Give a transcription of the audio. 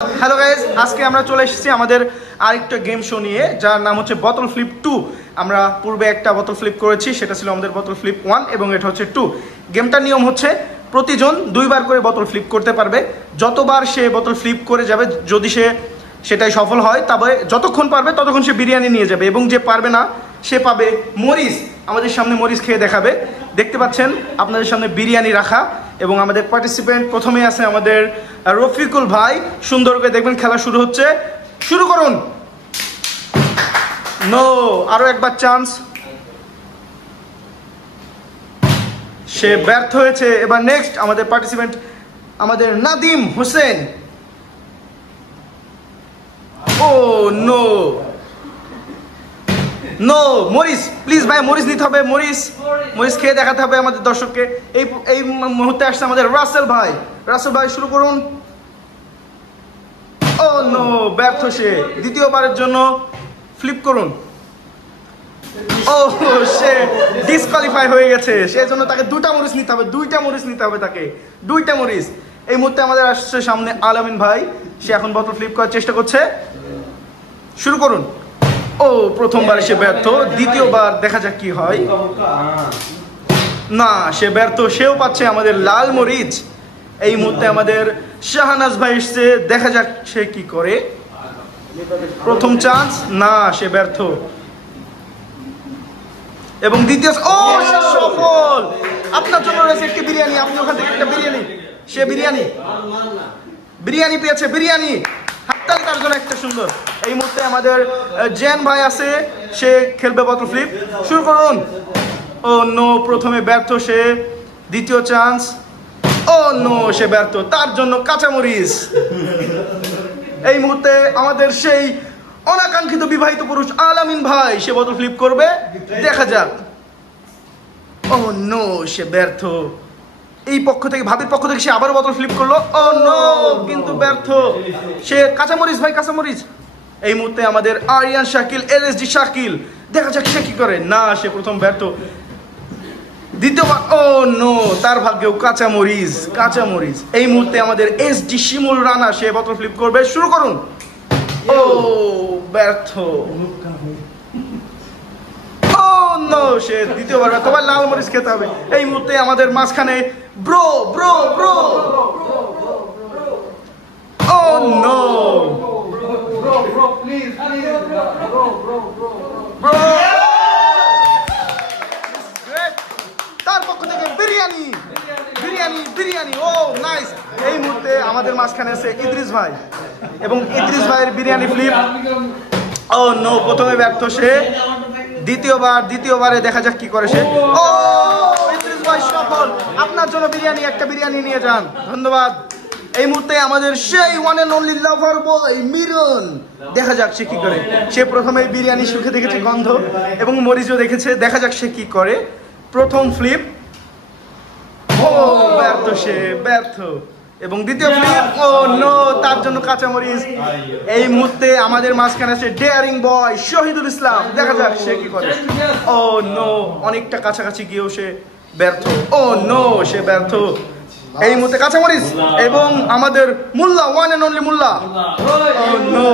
Hello guys, আজকে আমরা চলে এসেছি আমাদের আরেকটা গেম শো নিয়ে, যার নাম হচ্ছে বোতল ফ্লিপ 2। আমরা পূর্বে একটা বোতল ফ্লিপ করেছি, সেটা ছিল আমাদের বোতল ফ্লিপ 1 এবং এটা হচ্ছে 2। গেমটার নিয়ম হচ্ছে প্রতিজন দুইবার করে বোতল ফ্লিপ করতে পারবে। যতবার সে বোতল ফ্লিপ করে যাবে, যদি সেটাই সফল হয়, তবে যতক্ষণ পারবে ততক্ষণ সে বিরিয়ানি নিয়ে যাবে, এবং যে পারবে না সে পাবে মরিচ। আমাদের সামনে মরিচ খেয়ে দেখাবে। দেখতে পাচ্ছেন আপনাদের সামনে বিরিয়ানি রাখা, এবং আমাদের পার্টিসিপেন্ট প্রথমে আছে আমাদের রফিকুল ভাই। সুন্দর করে দেখবেন, খেলা শুরু হচ্ছে, শুরু করুন। নো, আরো একবার চান্স, সে ব্যর্থ হয়েছে। এবার নেক্সট আমাদের পার্টিসিপেন্ট আমাদের নাদিম হোসেন। ও নো নো, মরিচ প্লিজ ভাই, মরিচ নিতে হবে, মরিচ খেয়ে দেখাতে হবে আমাদের দর্শককে। এই মুহূর্তে আসছে আমাদের রাসেল ভাই। রাসেল ভাই শুরু করুন। ও নো, ব্যর্থ সে। দ্বিতীয়বারের জন্য ফ্লিপ করুন। ও, সে ডিসকোয়ালিফাই হয়ে গেছে, সেজন্য তাকে দুইটা মরিচ নিতে হবে, তাকে দুইটা মরিচ। এই মুহূর্তে আমাদের আসছে সামনে আলামিন ভাই। সে এখন বোতল ফ্লিপ করার চেষ্টা করছে, শুরু করুন। ও, প্রথমবার সে ব্যর্থ, দ্বিতীয়বার দেখা যাক কি হয়। না, সে ব্যর্থ, সেও পাচ্ছে আমাদের লাল মরিচ। এই মুহূর্তে আমাদের শাহনাজ ভাই এসছে, দেখা যাক সে কি করে। প্রথম চান্স, না, সে ব্যর্থ, এবং দ্বিতীয়, ও, সে সফল। আপনার জন্য রয়েছে একটি বিরিয়ানি, আপনি ওখান থেকে একটা বিরিয়ানি, সে বিরিয়ানি পেয়েছে, বিরিয়ানি। হাততালি তার জন্য একটা সুন্দর। এই মুহূর্তে আমাদের জেন ভাই আছে, সে খেলবে বোতল ফ্লিপ, শুরু করুন। ও নো, প্রথমে ব্যর্থ সে, দ্বিতীয় চান্স। ও নো, সে ব্যর্থ, তার জন্য কাঁচামরিচ। এই মুহূর্তে আমাদের সেই অনাকাঙ্ক্ষিত বিবাহিত পুরুষ আলামিন ভাই, সে বোতল ফ্লিপ করবে, দেখা যাক। ও নো, সে ব্যর্থ। এই পক্ষ থেকে, ভাবির পক্ষ থেকে সে আবারও বোতল ফ্লিপ করলো। ও নো, কিন্তু ব্যর্থ সে। কাঁচামরিচ ভাই, কাঁচামরিচ। এই মুহূর্তে আমাদের আরিয়ান শাকিল, LSD শাকিল, দেখা যাক সে কি করে। না, সে প্রথম ব্যর্থ, দ্বিতীয়বার। ও নো, তার ভাগ্যেও কাঁচামরিচ। এই মুহূর্তে আমাদের SD শিমুল রানা, সে বোতল ফ্লিপ করবে, শুরু করুন। ও, ব্যর্থ। নো, সে দ্বিতীয়বার ব্যর্থ, লাল মরিচ খেতে হবে। এই মুহূর্তে আমাদের মাঝখানে ব্রো। ও নো, তার পক্ষ থেকে বিরিয়ানি। ও নাইস। এই মুহূর্তে আমাদের মাঝখানে আছে ইদ্রিস ভাই, এবং ইদ্রিস ভাইয়ের বিরিয়ানি ফ্লিপ। ও নো, প্রথমে ব্যর্থ সে, দ্বিতীয়বারে দেখা যাক কি করে সে। ও, ইদ্রিস ভাই সফল, আপনার জন্য বিরিয়ানি, একটা বিরিয়ানি নিয়ে যান, ধন্যবাদ। এই মুহূর্তে আমাদের সেই ওয়ান এন্ড অনলি লাভার বয় মিরন, দেখা যাক সে কি করে। সে প্রথমে বিরিয়ানি সুখে দেখেছে গন্ধ, এবং মরিচও দেখেছে, দেখা যাক সে কি করে। প্রথম ফ্লিপ। ও, ব্যর্থ, এবং দ্বিতীয় ফ্লিপ। ও নো, তার জন্য কাঁচামরিচ। এই মুহূর্তে আমাদের মাঝখানে আছে ডেয়ারিং বয় শহীদুল ইসলাম, দেখা যাক সে কি করে। ও নো, অনেকটা কাছাকাছি গিয়েও সে ব্যর্থ। ও নো, সে ব্যর্থ। এই মুহূর্তে কাঁচামরিচ, এবং আমাদের মুল্লা, ওয়ান এন্ড অনলি মুল্লা। Oh no,